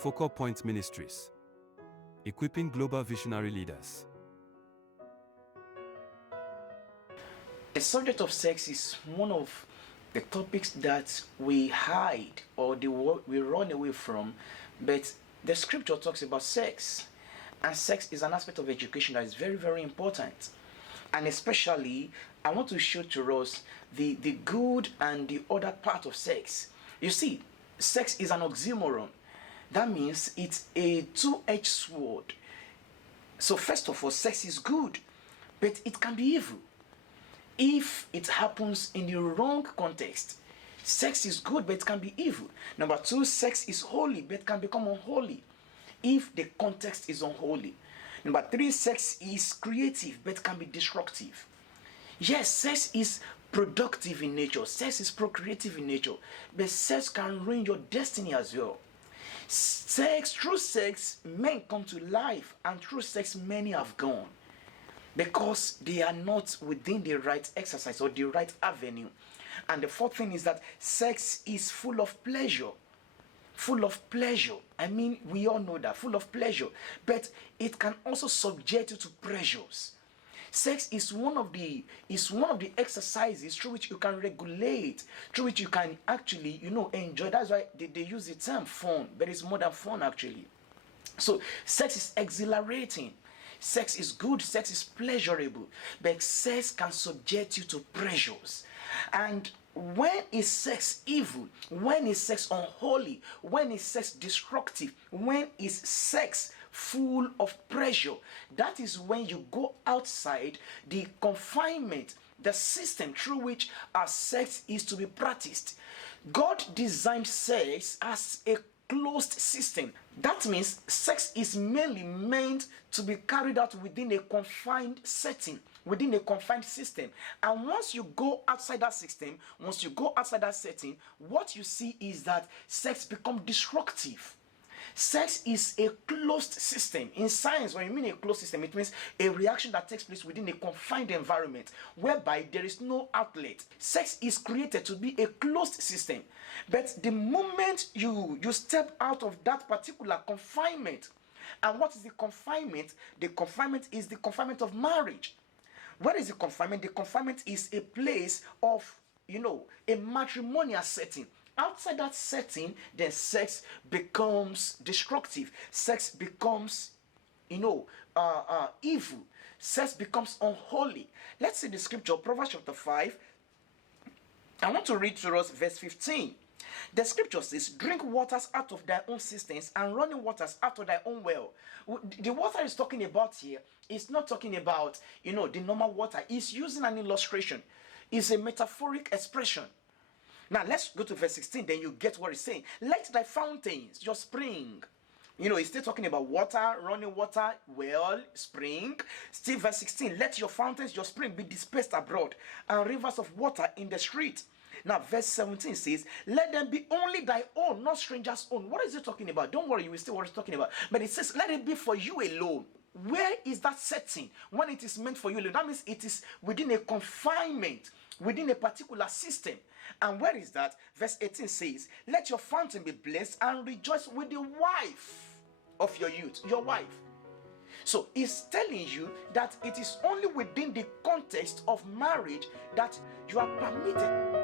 Focal Point Ministries, equipping global visionary leaders. The subject of sex is one of the topics that we hide or we run away from, but the scripture talks about sex, and sex is an aspect of education that is very, very important. And especially, I want to show to us the good and the other part of sex. You see, sex is an oxymoron. That means it's a two-edged sword. So first of all, sex is good, but it can be evil if it happens in the wrong context. Sex is good, but it can be evil. Number two, sex is holy, but it can become unholy if the context is unholy. Number three, sex is creative, but can be destructive. Yes, sex is productive in nature. Sex is procreative in nature, but sex can ruin your destiny as well. Through sex, men come to life, and through sex, many have gone because they are not within the right exercise or the right avenue. And the fourth thing is that sex is full of pleasure. Full of pleasure. I mean, we all know that, full of pleasure, but it can also subject you to pressures. Sex is one of the exercises through which you can regulate, through which you can actually enjoy. That's why they use the term fun, but it's more than fun actually. So sex is exhilarating, sex is good, sex is pleasurable, but sex can subject you to pressures. And when is sex evil? When is sex unholy? When is sex destructive? When is sex full of pressure? That is when you go outside the confinement, the system through which our sex is to be practiced. God designed sex as a closed system. That means sex is mainly meant to be carried out within a confined setting, within a confined system. And once you go outside that system, once you go outside that setting, what you see is that sex becomes destructive. Sex is a closed system. In science, when you mean a closed system, it means a reaction that takes place within a confined environment whereby there is no outlet. Sex is created to be a closed system. But the moment you step out of that particular confinement, and what is the confinement? The confinement is the confinement of marriage. What is the confinement? The confinement is a place of, a matrimonial setting. Outside that setting, then sex becomes destructive. Sex becomes, evil. Sex becomes unholy. Let's see the scripture, Proverbs chapter 5. I want to read to us verse 15. The scripture says, drink waters out of thy own cisterns and running waters out of thy own well. The water is talking about here is not talking about, the normal water. It's using an illustration. It's a metaphoric expression. Now let's go to verse 16, then you get what it's saying. Let thy fountains, your spring. It's still talking about water, running water, well, spring. Still verse 16, let your fountains, your spring be dispersed abroad, and rivers of water in the street. Now verse 17 says, let them be only thy own, not strangers' own. What is it talking about? Don't worry, you will see what it's talking about. But it says, let it be for you alone. Where is that setting when it is meant for you alone? That means it is within a confinement, within a particular system. And where is that? Verse 18 says, let your fountain be blessed and rejoice with the wife of your youth, your wife. So it's telling you that it is only within the context of marriage that you are permitted